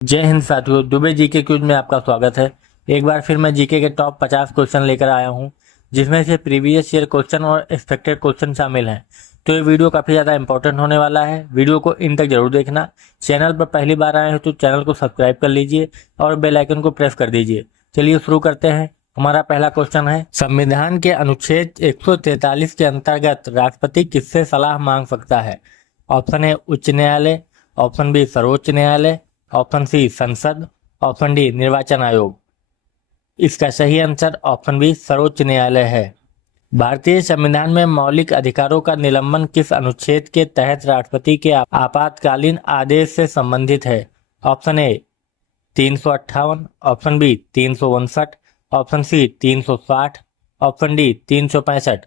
जय हिंद साथियों, Dubey GK quiz में आपका स्वागत है। एक बार फिर मैं जीके के टॉप 50 क्वेश्चन लेकर आया हूं, जिसमें से प्रीवियस ईयर क्वेश्चन और एक्सपेक्टेड क्वेश्चन शामिल हैं। तो ये वीडियो काफ़ी ज़्यादा इंपॉर्टेंट होने वाला है। वीडियो को इन तक जरूर देखना। चैनल पर पहली बार आए हो तो चैनल को सब्सक्राइब कर लीजिए और बेल आइकन को प्रेस कर दीजिए। चलिए शुरू करते हैं। हमारा पहला क्वेश्चन है, संविधान के अनुच्छेद 143 के अंतर्गत राष्ट्रपति किससे सलाह मांग सकता है? ऑप्शन ए उच्च न्यायालय, ऑप्शन बी सर्वोच्च न्यायालय, ऑप्शन सी संसद, ऑप्शन डी निर्वाचन आयोग। इसका सही आंसर ऑप्शन बी सर्वोच्च न्यायालय है। भारतीय संविधान में मौलिक अधिकारों का निलंबन किस अनुच्छेद के तहत राष्ट्रपति के आपातकालीन आदेश से संबंधित है? Option A 358, option B 359, option C 360, option D 365।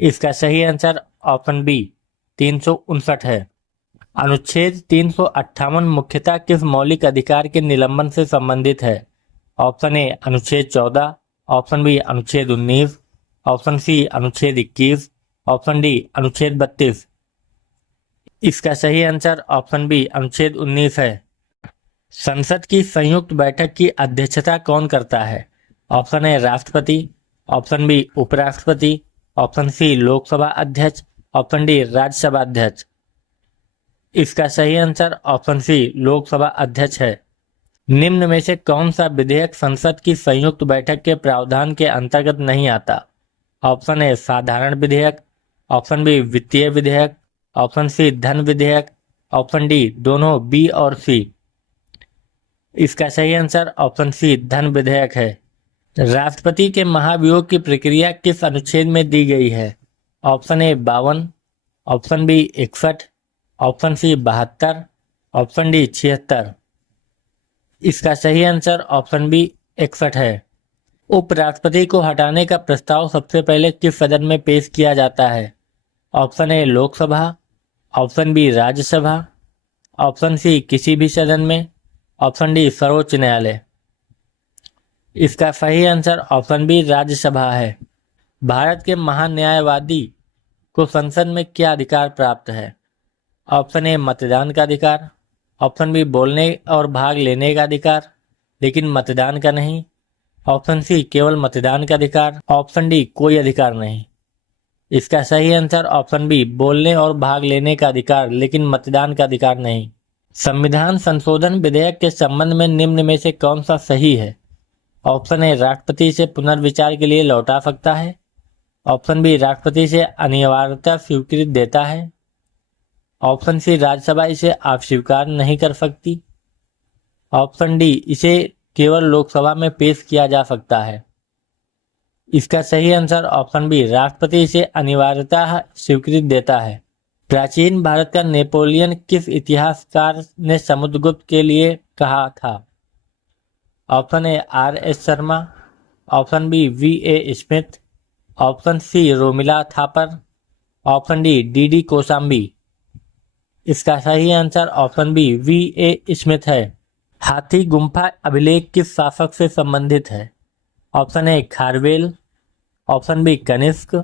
इसका सही आंसर ऑप्शन बी 359 है। अनुच्छेद 358 मुख्यतः किस मौलिक अधिकार के निलंबन से संबंधित है? ऑप्शन ए अनुच्छेद 14, ऑप्शन बी अनुच्छेद 19, ऑप्शन सी अनुच्छेद 21, ऑप्शन डी अनुच्छेद 32। इसका सही आंसर ऑप्शन बी अनुच्छेद 19 है। संसद की संयुक्त बैठक की अध्यक्षता कौन करता है? ऑप्शन ए राष्ट्रपति, ऑप्शन बी उपराष्ट्रपति, ऑप्शन सी लोकसभा अध्यक्ष, ऑप्शन डी राज्यसभा अध्यक्ष। इसका सही आंसर ऑप्शन सी लोकसभा अध्यक्ष है। निम्न में से कौन सा विधेयक संसद की संयुक्त बैठक के प्रावधान के अंतर्गत नहीं आता? ऑप्शन ए साधारण विधेयक, ऑप्शन बी वित्तीय विधेयक, ऑप्शन सी धन विधेयक, ऑप्शन डी दोनों बी और सी। इसका सही आंसर ऑप्शन सी धन विधेयक है। राष्ट्रपति के महाभियोग की प्रक्रिया किस अनुच्छेद में दी गई है? Option A 52, option B 61, option C 72, option D 76। इसका सही आंसर ऑप्शन बी 61 है। उपराष्ट्रपति को हटाने का प्रस्ताव सबसे पहले किस सदन में पेश किया जाता है? Option A Lok Sabha, option B Rajya Sabha, option C किसी भी सदन में, ऑप्शन डी सर्वोच्च न्यायालय। इसका सही आंसर ऑप्शन बी राज्यसभा है। भारत के महान्यायवादी को संसद में क्या अधिकार प्राप्त है? ऑप्शन ए मतदान का अधिकार, ऑप्शन बी बोलने और भाग लेने का अधिकार लेकिन मतदान का नहीं, ऑप्शन सी केवल मतदान का अधिकार, ऑप्शन डी कोई अधिकार नहीं। इसका सही आंसर ऑप्शन बी बोलने और भाग लेने का अधिकार लेकिन मतदान का अधिकार नहीं। संविधान संशोधन विधेयक के संबंध में निम्न में से कौन सा सही है? ऑप्शन ए राष्ट्रपति से पुनर्विचार के लिए लौटा सकता है, ऑप्शन बी राष्ट्रपति से अनिवार्यता स्वीकृति देता है, ऑप्शन सी राज्यसभा इसे अस्वीकार नहीं कर सकती, ऑप्शन डी इसे केवल लोकसभा में पेश किया जा सकता है। इसका सही आंसर ऑप्शन बी राष्ट्रपति इसे अनिवार्यता स्वीकृति देता है। प्राचीन भारत का नेपोलियन किस इतिहासकार ने समुद्रगुप्त के लिए कहा था? Option A R.S. Sharma, option B V.A. Smith, option C Romila Thapar, option D D.D. Kosambi. इसका सही answer option B V.A. Smith है। हाथी गुम्फा अभिलेख किस शासक से संबंधित है? Option A Kharavela, option B Kanishka,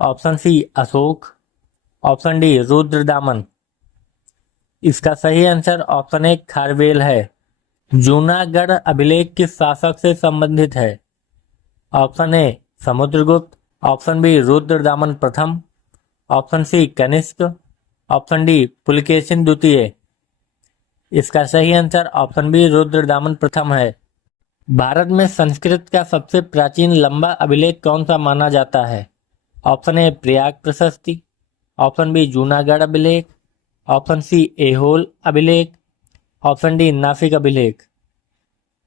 option C Ashoka, option D Rudradaman. इसका सही आंसर ऑप्शन ए खारवेल है। जूनागढ़ अभिलेख किस शासक से संबंधित है? Option A Samudragupta, option B Rudradaman प्रथम, option C Kanishka, option D Pulakeshin द्वितीय। इसका सही आंसर ऑप्शन बी रुद्रदामन प्रथम है। भारत में संस्कृत का सबसे प्राचीन लंबा अभिलेख कौन सा माना जाता है? ऑप्शन ए प्रयाग प्रशस्ति, ऑप्शन बी जूनागढ़ अभिलेख, ऑप्शन सी ऐहोल अभिलेख, ऑप्शन डी नासिक अभिलेख।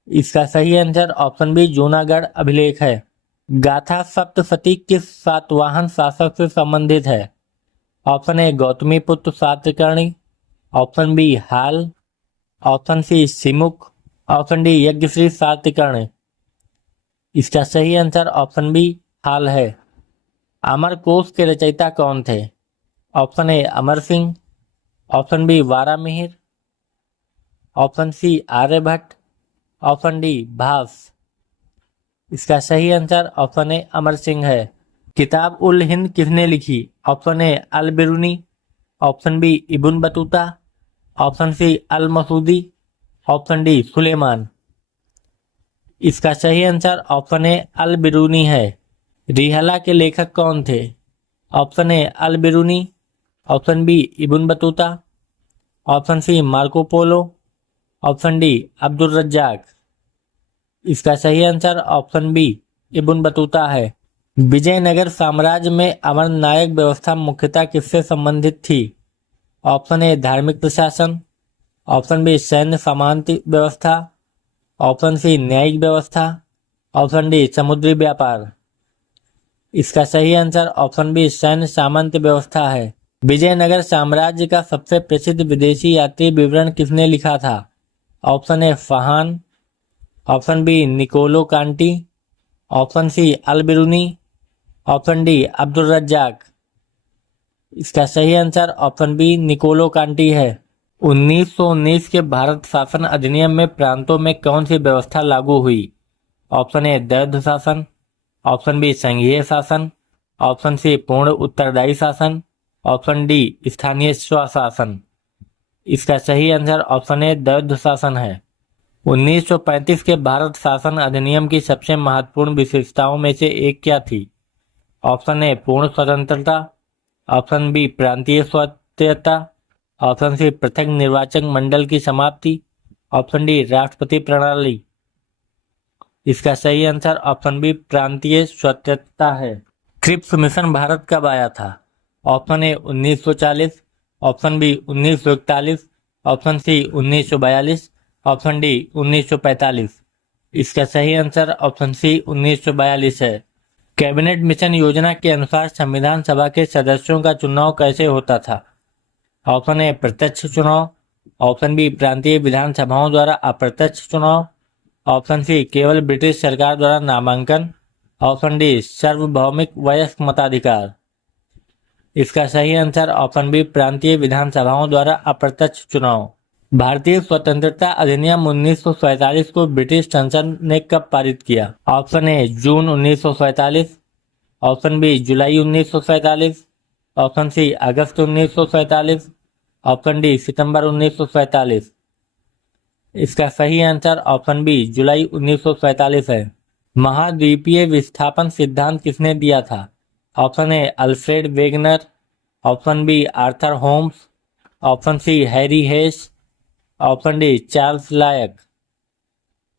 इसका सही आंसर ऑप्शन बी जूनागढ़ अभिलेख है। गाथा सप्तशती किस सातवाहन शासक से संबंधित है? Option A Gautamiputra Satakarni, option B Hala, option C Simuka, option D Yajnashri Satakarni. इसका सही आंसर ऑप्शन बी हाल है। अमरकोश के रचयिता कौन थे? Option A Amar Singh, option B Varahamihira, option C Aryabhata, option D Bhasa. इसका सही answer option A Amar Singh है। किताब उल हिंद किसने लिखी? Option A al Biruni, option B Ibn Battuta, option C al Masudi, option D Sulaiman. इसका सही answer option A al Biruni है। Rihla के लेखक कौन थे? Option A al Biruni, option B Ibn Battuta, option C Marco polo, option D Abdul Razzaq. इसका सही answer option B Ibn Battuta है। विजयनगर साम्राज्य में अमर नायक व्यवस्था मुख्यतः किससे संबंधित थी? ऑप्शन ए धार्मिक प्रशासन, ऑप्शन बी सैन्य सामंती व्यवस्था, ऑप्शन सी न्यायिक व्यवस्था, ऑप्शन डी समुद्री व्यापार। इसका सही आंसर ऑप्शन बी सैन्य सामंत व्यवस्था है। विजयनगर साम्राज्य का सबसे प्रसिद्ध विदेशी यात्री विवरण किसने लिखा था? Option A Fahien, option B Niccolo Conti, option C al Biruni, option D Abdul Razzaq. इसका सही answer option B Niccolo Conti है। 1919 के भारत शासन अधिनियम में प्रांतों में कौन सी व्यवस्था लागू हुई? ऑप्शन ए द्वैध शासन, ऑप्शन बी संघीय शासन, ऑप्शन सी पूर्ण उत्तरदायी शासन, ऑप्शन डी स्थानीय स्वशासन। इसका सही आंसर ऑप्शन ए द्वैध शासन है। 1935 के भारत शासन अधिनियम की सबसे महत्वपूर्ण विशेषताओं में से एक क्या थी? ऑप्शन ए पूर्ण स्वतंत्रता, ऑप्शन बी प्रांतीय स्वायत्तता, ऑप्शन सी पृथक निर्वाचक मंडल की समाप्ति, ऑप्शन डी राष्ट्रपति प्रणाली। इसका सही आंसर ऑप्शन बी प्रांतीय स्वायत्तता है। क्रिप्स मिशन भारत कब आया था? Option A 1940, option B 1941, option C 1942, option D 1945। इसका सही आंसर ऑप्शन सी 1942 है। कैबिनेट मिशन योजना के अनुसार संविधान सभा के सदस्यों का चुनाव कैसे होता था? ऑप्शन ए प्रत्यक्ष चुनाव, ऑप्शन बी प्रांतीय विधानसभाओं द्वारा अप्रत्यक्ष चुनाव, ऑप्शन सी केवल ब्रिटिश सरकार द्वारा नामांकन, ऑप्शन डी सार्वभौमिक वयस्क मताधिकार। इसका सही आंसर ऑप्शन बी प्रांतीय विधानसभाओं द्वारा अप्रत्यक्ष चुनाव। भारतीय स्वतंत्रता अधिनियम 1947 को ब्रिटिश संसद ने कब पारित किया? ऑप्शन ए जून 1947, ऑप्शन बी जुलाई 1947, ऑप्शन सी अगस्त 1947, ऑप्शन डी सितंबर 1947। इसका सही आंसर ऑप्शन बी जुलाई 1947 है। महाद्वीपीय विस्थापन सिद्धांत किसने दिया था? Option A Alfred Wegener, option B Arthur Holmes, option C Harry Hess, option D Charles Lyell.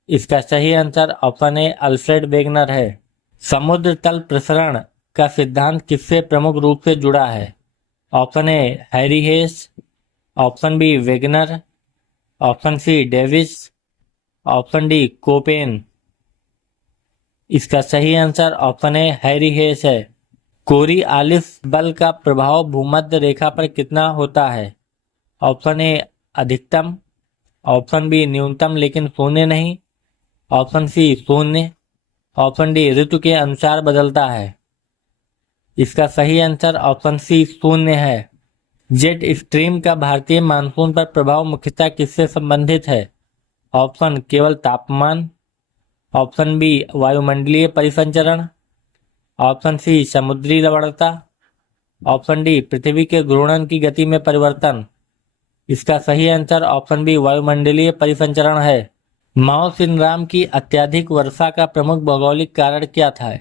इसका सही answer option A Alfred Wegener है। समुद्र तल प्रसरण का सिद्धांत किससे प्रमुख रूप से जुड़ा है? Option A Harry Hess, option B Wegener, option C Davis, option D Koppen. इसका सही answer option A Harry Hess है। कोरियालिस बल का प्रभाव भूमध्य रेखा पर कितना होता है? ऑप्शन ए अधिकतम, ऑप्शन बी न्यूनतम लेकिन शून्य नहीं, ऑप्शन सी शून्य, ऑप्शन डी ऋतु के अनुसार बदलता है। इसका सही आंसर ऑप्शन सी शून्य है। जेट स्ट्रीम का भारतीय मानसून पर प्रभाव मुख्यतः किससे संबंधित है? ऑप्शन केवल तापमान, ऑप्शन बी वायुमंडलीय परिसंचरण, ऑप्शन सी समुद्री लवणता, ऑप्शन डी पृथ्वी के घूर्णन की गति में परिवर्तन। इसका सही आंसर ऑप्शन बी वायुमंडलीय परिसंचरण है। माओ सिनराम की अत्यधिक वर्षा का प्रमुख भौगोलिक कारण क्या था?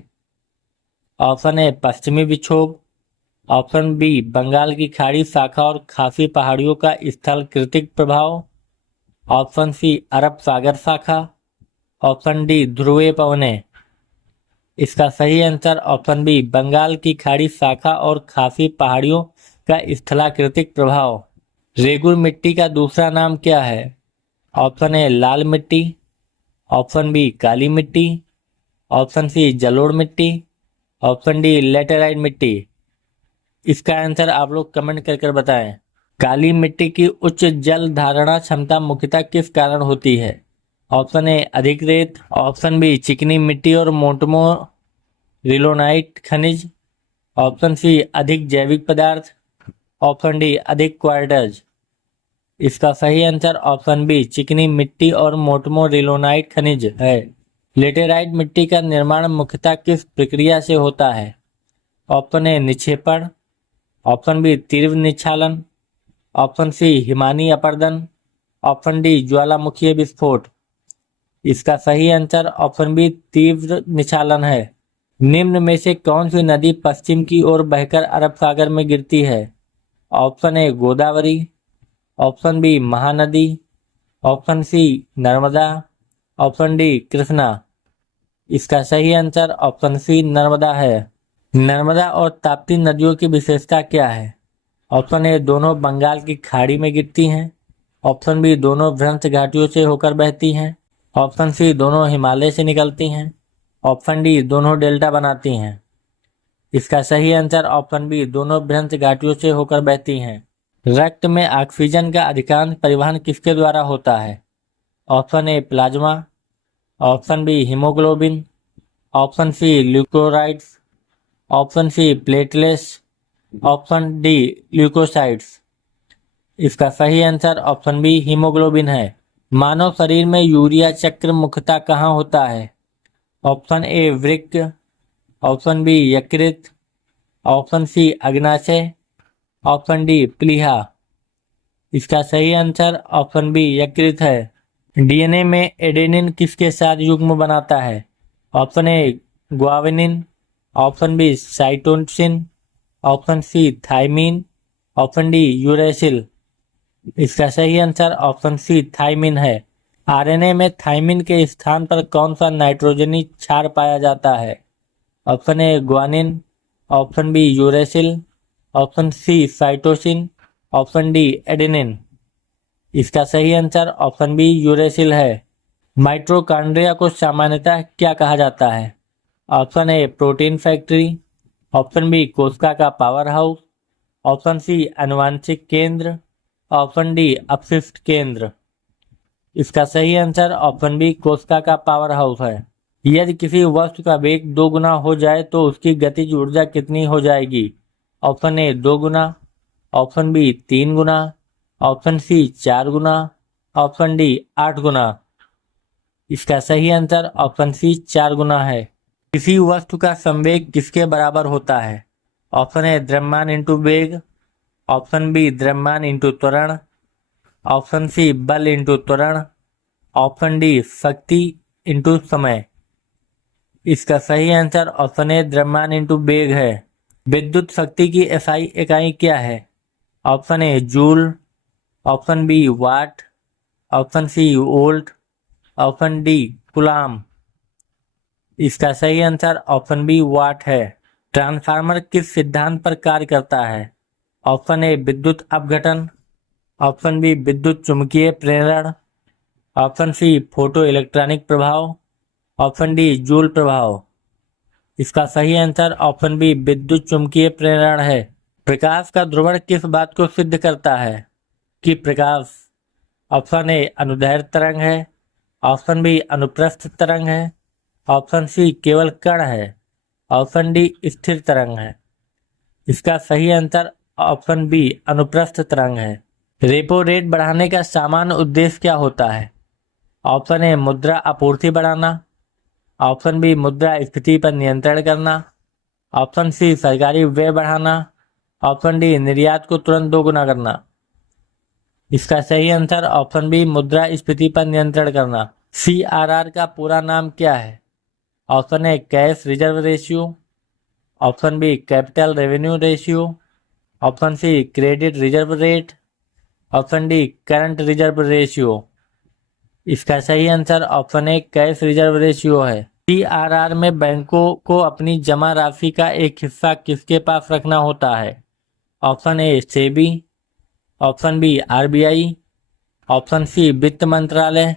ऑप्शन ए पश्चिमी विक्षोभ, ऑप्शन बी बंगाल की खाड़ी शाखा और खासी पहाड़ियों का स्थल कृतिक प्रभाव, ऑप्शन सी अरब सागर शाखा, ऑप्शन डी ध्रुवीय पवनें। इसका सही आंसर ऑप्शन बी बंगाल की खाड़ी शाखा और खासी पहाड़ियों का स्थलाकृतिक प्रभाव। रेगुर मिट्टी का दूसरा नाम क्या है? ऑप्शन ए लाल मिट्टी, ऑप्शन बी काली मिट्टी, ऑप्शन सी जलोढ़ मिट्टी, ऑप्शन डी लेटेराइट मिट्टी। इसका आंसर आप लोग कमेंट कर बताएं। काली मिट्टी की उच्च जल धारणा क्षमता मुख्यतः किस कारण होती है? ऑप्शन ए अधिक रेत, ऑप्शन बी चिकनी मिट्टी और मोटमो रिलोनाइट खनिज, ऑप्शन सी अधिक जैविक पदार्थ, ऑप्शन डी अधिक क्वार्टज। इसका सही आंसर ऑप्शन बी चिकनी मिट्टी और मोटमो रिलोनाइट खनिज है। लेटेराइट मिट्टी का निर्माण मुख्यतः किस प्रक्रिया से होता है? ऑप्शन ए निक्षेपण, ऑप्शन बी तीव्र निक्षालन, ऑप्शन सी हिमानी अपर्दन, ऑप्शन डी ज्वालामुखीय विस्फोट। इसका सही आंसर ऑप्शन बी तीव्र निचालन है। निम्न में से कौन सी नदी पश्चिम की ओर बहकर अरब सागर में गिरती है? Option A Godavari, option B Mahanadi, option C Narmada, option D Krishna. इसका सही आंसर ऑप्शन सी नर्मदा है। नर्मदा और ताप्ती नदियों की विशेषता क्या है? ऑप्शन ए दोनों बंगाल की खाड़ी में गिरती हैं, ऑप्शन बी दोनों भ्रंश घाटियों से होकर बहती हैं, ऑप्शन सी दोनों हिमालय से निकलती हैं, ऑप्शन डी दोनों डेल्टा बनाती हैं। इसका सही आंसर ऑप्शन बी दोनों भ्रंश घाटियों से होकर बहती हैं। रक्त में ऑक्सीजन का अधिकांश परिवहन किसके द्वारा होता है? Option A plasma, option B haemoglobin, option C ल्यूकोराइड्स, option C platelets, option D leucocytes. इसका सही आंसर ऑप्शन बी हीमोग्लोबिन है। मानव शरीर में यूरिया चक्र मुख्यतः कहाँ होता है? ऑप्शन ए वृक्क, ऑप्शन बी यकृत, ऑप्शन सी अग्नाशय, ऑप्शन डी प्लीहा। इसका सही आंसर ऑप्शन बी यकृत है। डीएनए में एडेनिन किसके साथ युग्म बनाता है? Option A guanine, option B cytosine, option C thymine, option D uracil. इसका सही आंसर ऑप्शन सी थाइमिन है। आरएनए में थाइमिन के स्थान पर कौन सा नाइट्रोजनी क्षार पाया जाता है? Option A guanine, option B uracil, option C cytosine, option D adenine. इसका सही आंसर ऑप्शन बी यूरेसिल है। माइटोकॉन्ड्रिया को सामान्यतः क्या कहा जाता है? Option A protein factory, option B कोशिका का पावर हाउस, ऑप्शन सी आनुवांशिक केंद्र, ऑप्शन डी अपशिष्ट केंद्र। इसका सही आंसर ऑप्शन बी कोशिका का पावर हाउस है। यदि किसी वस्तु का वेग 2 गुना हो जाए तो उसकी गतिज ऊर्जा कितनी हो जाएगी? ऑप्शन ए 2 गुना, ऑप्शन बी 3 गुना, ऑप्शन सी 4 गुना, ऑप्शन डी 8 गुना। इसका सही आंसर ऑप्शन सी 4 गुना है। किसी वस्तु का संवेग किसके बराबर होता है? ऑप्शन ए द्रव्यमान इंटू वेग, ऑप्शन बी द्रव्यमान इंटू त्वरण, ऑप्शन सी बल इंटू त्वरण, ऑप्शन डी शक्ति इंटू समय। इसका सही आंसर ऑप्शन ए द्रव्यमान इंटू वेग है। विद्युत शक्ति की एसआई इकाई क्या है? Option A joule, option B watt, option C volt, option D coulomb. इसका सही आंसर ऑप्शन बी वाट है। ट्रांसफार्मर किस सिद्धांत पर कार्य करता है? ऑप्शन ए विद्युत अपघटन, ऑप्शन बी विद्युत चुम्बकीय प्रेरण, ऑप्शन सी फोटो इलेक्ट्रॉनिक प्रभाव, ऑप्शन डी जूल प्रभाव। इसका सही आंसर ऑप्शन बी विद्युत चुम्बकीय प्रेरण है। प्रकाश का ध्रुवण किस बात को सिद्ध करता है कि प्रकाश? ऑप्शन ए अनुदैर्घ्य तरंग है, ऑप्शन बी अनुप्रस्थ तरंग है, ऑप्शन सी केवल कण है, ऑप्शन डी स्थिर तरंग है। इसका सही आंसर ऑप्शन बी अनुप्रस्थ तरंग है। रेपो रेट बढ़ाने का सामान्य उद्देश्य क्या होता है? ऑप्शन ए मुद्रा आपूर्ति बढ़ाना, ऑप्शन बी मुद्रा स्फीति पर नियंत्रण करना, ऑप्शन सी सरकारी व्यय बढ़ाना, ऑप्शन डी निर्यात को तुरंत 2 गुना करना। इसका सही आंसर ऑप्शन बी मुद्रा स्फीति पर नियंत्रण करना। सीआरआर का पूरा नाम क्या है? Option A cash reserve ratio, option B capital revenue ratio, option C credit reserve rate, option D current reserve ratio. इसका सही answer option A cash reserve ratio है। सीआरआर में बैंकों को अपनी जमा राशि का एक हिस्सा किसके पास रखना होता है? Option A SEBI, option B RBI, option C वित्त मंत्रालय,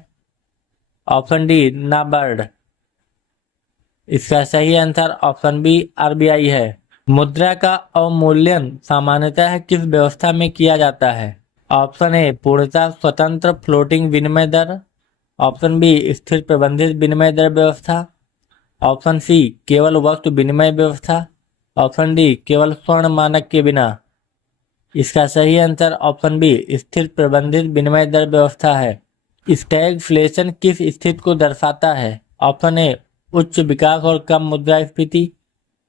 ऑप्शन डी नाबार्ड। इसका सही आंसर ऑप्शन बी आरबीआई है। मुद्रा का अवमूल्यन सामान्यतः किस व्यवस्था में किया जाता है? ऑप्शन ए पूर्णतः स्वतंत्र फ्लोटिंग विनिमय दर, ऑप्शन बी स्थिर प्रबंधित विनिमय दर व्यवस्था, ऑप्शन सी केवल वस्तु विनिमय व्यवस्था, ऑप्शन डी केवल स्वर्ण मानक के बिना। इसका सही आंसर ऑप्शन बी स्थिर प्रबंधित विनिमय दर व्यवस्था है। स्टैगफ्लेशन किस स्थिति को दर्शाता है? ऑप्शन ए उच्च विकास और कम मुद्रास्फीति,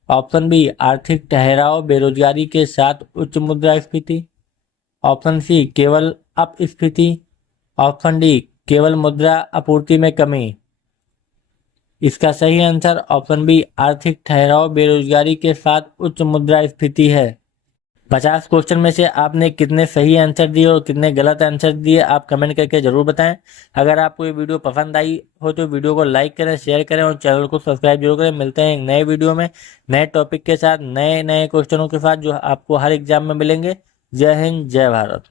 ऑप्शन बी आर्थिक ठहराव बेरोजगारी के साथ उच्च मुद्रास्फीति, ऑप्शन सी केवल अपस्फीति, ऑप्शन डी केवल मुद्रा आपूर्ति में कमी। इसका सही आंसर ऑप्शन बी आर्थिक ठहराव बेरोजगारी के साथ उच्च मुद्रास्फीति है। 50 क्वेश्चन में से आपने कितने सही आंसर दिए और कितने गलत आंसर दिए आप कमेंट करके जरूर बताएं। अगर आपको ये वीडियो पसंद आई हो तो वीडियो को लाइक करें, शेयर करें और चैनल को सब्सक्राइब जरूर करें। मिलते हैं एक नए वीडियो में नए टॉपिक के साथ, नए नए क्वेश्चनों के साथ जो आपको हर एग्जाम में मिलेंगे। जय हिंद, जय भारत।